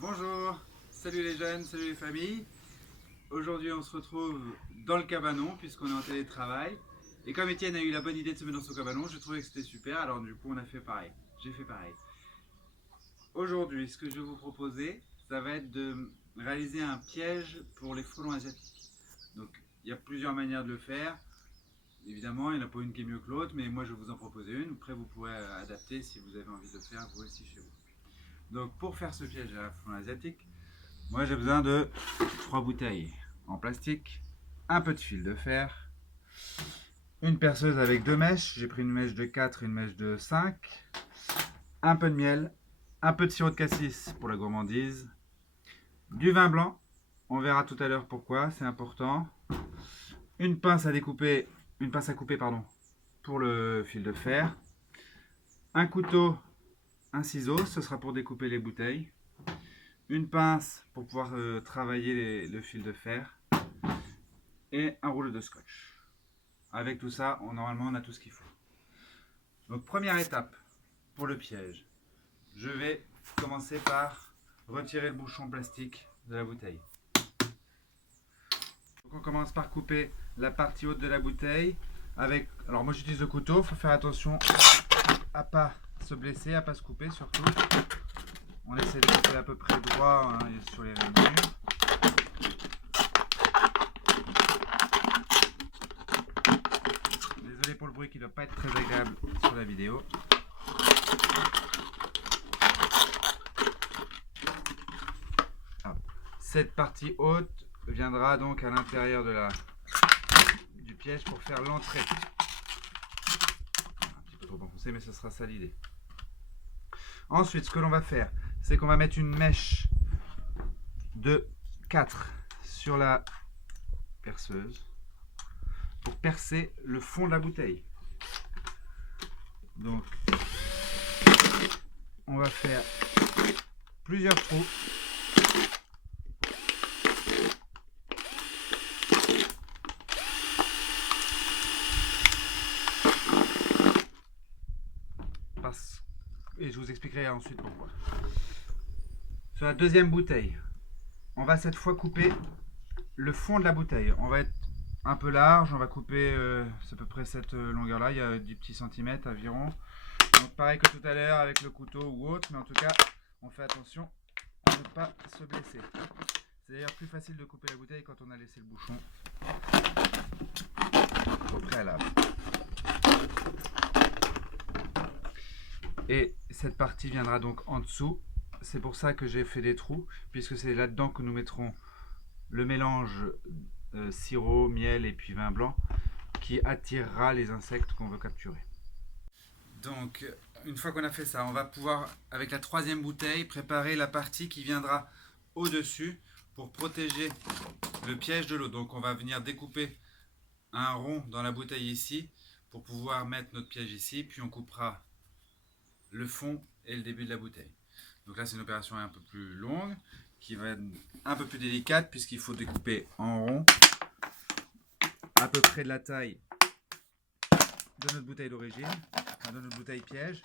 Bonjour, salut les jeunes, salut les familles. Aujourd'hui on se retrouve dans le cabanon puisqu'on est en télétravail. Et comme Étienne a eu la bonne idée de se mettre dans son cabanon, je trouvais que c'était super, alors du coup on a fait pareil. J'ai fait pareil. Aujourd'hui, ce que je vais vous proposer, ça va être de réaliser un piège pour les frelons asiatiques. Donc il y a plusieurs manières de le faire. Évidemment, il n'y en a pas une qui est mieux que l'autre, mais moi je vais vous en proposer une. Après vous pourrez adapter si vous avez envie de le faire vous aussi chez vous. Donc pour faire ce piège à la frelon asiatique, moi j'ai besoin de 3 bouteilles en plastique, un peu de fil de fer, une perceuse avec 2 mèches, j'ai pris une mèche de 4 et une mèche de 5, un peu de miel, un peu de sirop de cassis pour la gourmandise, du vin blanc, on verra tout à l'heure pourquoi, c'est important, une pince à découper, une pince à couper pardon, pour le fil de fer, un couteau, un ciseau, ce sera pour découper les bouteilles, une pince pour pouvoir travailler le fil de fer et un rouleau de scotch. Avec tout ça, normalement on a tout ce qu'il faut. Donc première étape pour le piège, je vais commencer par retirer le bouchon plastique de la bouteille. Donc on commence par couper la partie haute de la bouteille avec, alors moi j'utilise le couteau, il faut faire attention à pas se blesser, à pas se couper surtout. On essaie de couper à peu près droit sur les rainures. Désolé pour le bruit qui ne doit pas être très agréable sur la vidéo. Cette partie haute viendra donc à l'intérieur du piège pour faire l'entrée. Un petit peu trop enfoncé, mais ce sera ça l'idée. Ensuite, ce que l'on va faire, c'est qu'on va mettre une mèche de 4 sur la perceuse pour percer le fond de la bouteille. Donc, on va faire plusieurs trous. Et je vous expliquerai ensuite pourquoi. Sur la deuxième bouteille, on va cette fois couper le fond de la bouteille. On va être un peu large, on va couper c'est à peu près cette longueur là, il y a 10 petits centimètres environ. Donc pareil que tout à l'heure avec le couteau ou autre, mais en tout cas on fait attention à ne pas se blesser. C'est d'ailleurs plus facile de couper la bouteille quand on a laissé le bouchon au préalable. Et cette partie viendra donc en dessous. C'est pour ça que j'ai fait des trous, puisque c'est là-dedans que nous mettrons le mélange sirop, miel et puis vin blanc qui attirera les insectes qu'on veut capturer. Donc une fois qu'on a fait ça, on va pouvoir avec la troisième bouteille préparer la partie qui viendra au-dessus pour protéger le piège de l'eau. Donc on va venir découper un rond dans la bouteille ici pour pouvoir mettre notre piège ici, puis on coupera le fond et le début de la bouteille. Donc là c'est une opération un peu plus longue qui va être un peu plus délicate puisqu'il faut découper en rond à peu près de la taille de notre bouteille d'origine, de notre bouteille piège.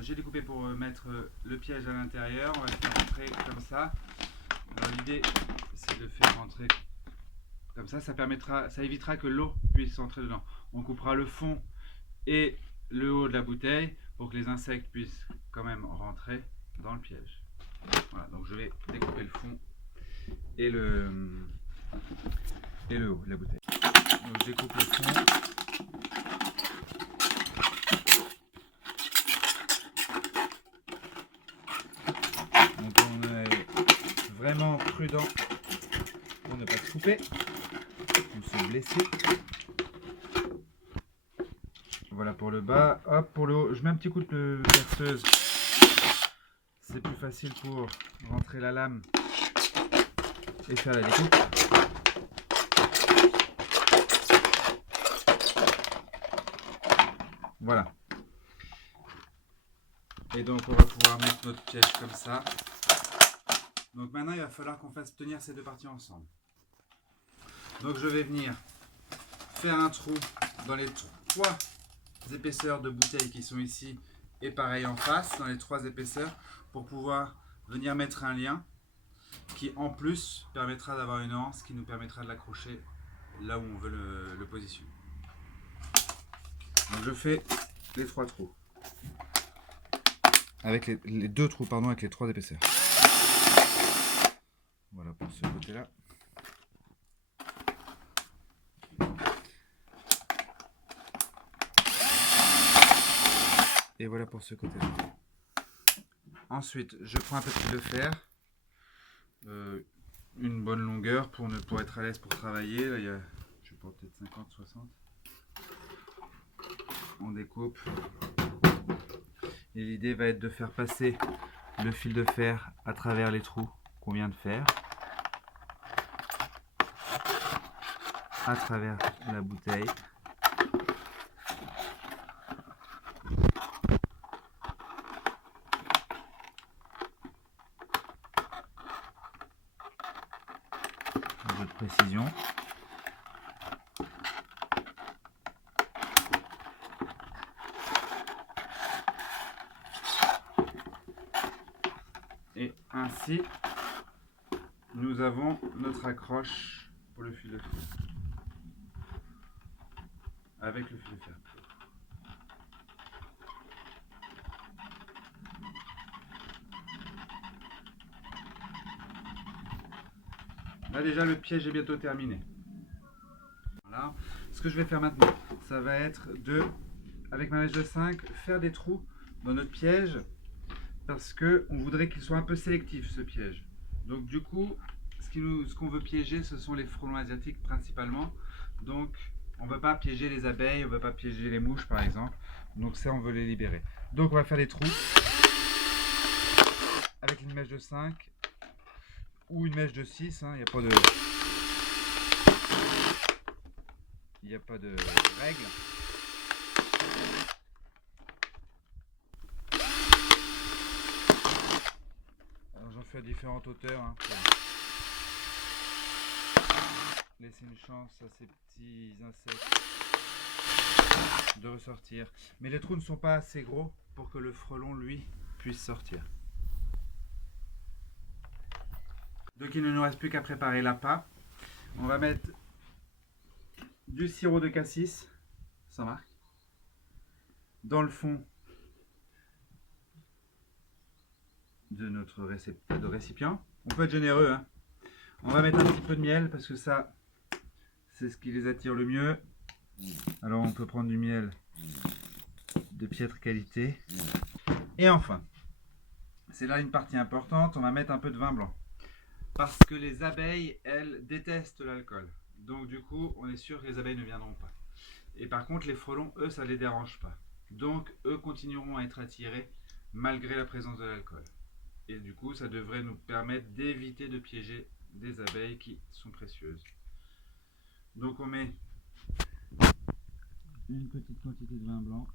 J'ai découpé pour mettre le piège à l'intérieur. On va le faire rentrer comme ça. Alors l'idée c'est de faire rentrer comme ça, ça évitera que l'eau puisse entrer dedans. On coupera le fond et le haut de la bouteille pour que les insectes puissent quand même rentrer dans le piège. Voilà, donc je vais découper le fond et le haut de la bouteille. Donc je découpe le fond. Vraiment prudent pour ne pas se couper ou se blesser. Voilà pour le bas. Hop, pour le haut, je mets un petit coup de perceuse. C'est plus facile pour rentrer la lame et faire la découpe. Voilà. Et donc on va pouvoir mettre notre piège comme ça. Donc maintenant il va falloir qu'on fasse tenir ces deux parties ensemble. Donc je vais venir faire un trou dans les trois épaisseurs de bouteilles qui sont ici et pareil en face dans les trois épaisseurs pour pouvoir venir mettre un lien qui en plus permettra d'avoir une anse qui nous permettra de l'accrocher là où on veut le positionner. Donc je fais les trois trous. Avec les deux trous, pardon, avec les trois épaisseurs. Voilà pour ce côté-là. Et voilà pour ce côté-là. Ensuite, je prends un peu de fil de fer. Une bonne longueur pour être à l'aise pour travailler. Là, il y a, je sais pas, peut-être 50, 60. On découpe. Et l'idée va être de faire passer le fil de fer à travers les trous qu'on vient de faire, à travers la bouteille. Un peu de précision. Et ainsi, nous avons notre accroche pour le fil de fer. Avec le fil de fer. Là déjà le piège est bientôt terminé. Voilà. Ce que je vais faire maintenant, ça va être de, avec ma mèche de 5, faire des trous dans notre piège parce qu'on voudrait qu'il soit un peu sélectif ce piège. Donc du coup, ce qu'on veut piéger, ce sont les frelons asiatiques principalement. Donc on ne veut pas piéger les abeilles, on ne veut pas piéger les mouches par exemple. Donc ça, on veut les libérer. Donc on va faire des trous avec une mèche de 5 ou une mèche de 6. Il n'y a pas de règle. J'en fais à différentes hauteurs pour laisser une chance à ces petits insectes de ressortir. Mais les trous ne sont pas assez gros pour que le frelon, lui, puisse sortir. Donc il ne nous reste plus qu'à préparer l'appât. On va mettre du sirop de cassis, sans marque, dans le fond de notre récipient. On peut être généreux. On va mettre un petit peu de miel parce que ça, c'est ce qui les attire le mieux. Alors on peut prendre du miel de piètre qualité. Et enfin, c'est là une partie importante, on va mettre un peu de vin blanc. Parce que les abeilles, elles, détestent l'alcool. Donc du coup, on est sûr que les abeilles ne viendront pas. Et par contre, les frelons, eux, ça ne les dérange pas. Donc, eux continueront à être attirés malgré la présence de l'alcool. Et du coup, ça devrait nous permettre d'éviter de piéger des abeilles qui sont précieuses. Donc, on met une petite quantité de vin blanc.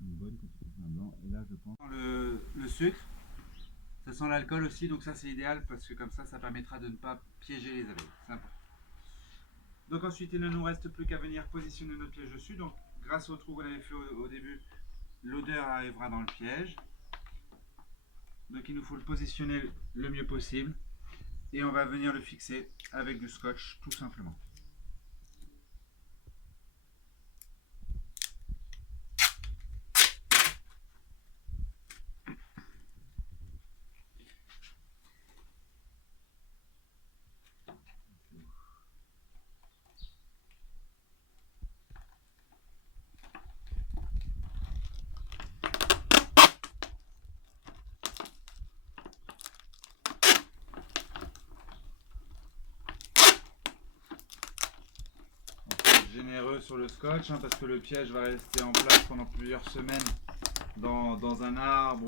Une bonne quantité de vin blanc. Et là, je pense le sucre. Ça sent l'alcool aussi, donc ça c'est idéal parce que comme ça permettra de ne pas piéger les abeilles. C'est important. Donc ensuite, il ne nous reste plus qu'à venir positionner notre piège dessus. Donc grâce au trou qu'on avait fait au début, l'odeur arrivera dans le piège. Donc il nous faut le positionner le mieux possible. Et on va venir le fixer avec du scotch tout simplement. Généreux sur le scotch parce que le piège va rester en place pendant plusieurs semaines dans un arbre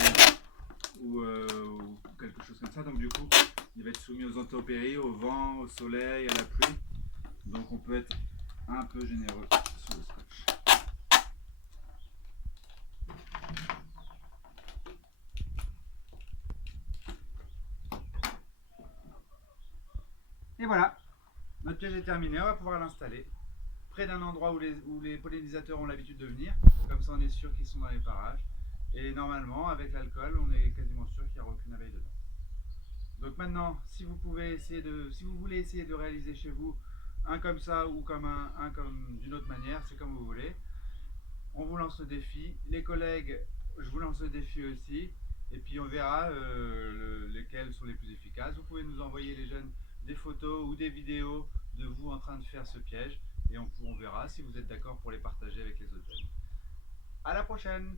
ou quelque chose comme ça. Donc du coup, il va être soumis aux intempéries, au vent, au soleil, à la pluie. Donc on peut être un peu généreux sur le scotch. Et voilà, notre piège est terminé, on va pouvoir l'installer près d'un endroit où les pollinisateurs ont l'habitude de venir. Comme ça on est sûr qu'ils sont dans les parages. Et normalement, avec l'alcool, on est quasiment sûr qu'il n'y aura aucune abeille dedans. Donc maintenant, si vous voulez essayer de réaliser chez vous un comme ça ou comme un comme d'une autre manière, c'est comme vous voulez. On vous lance le défi. Les collègues, je vous lance le défi aussi. Et puis on verra lesquels sont les plus efficaces. Vous pouvez nous envoyer les jeunes des photos ou des vidéos de vous en train de faire ce piège. Et on verra si vous êtes d'accord pour les partager avec les autres jeunes. À la prochaine!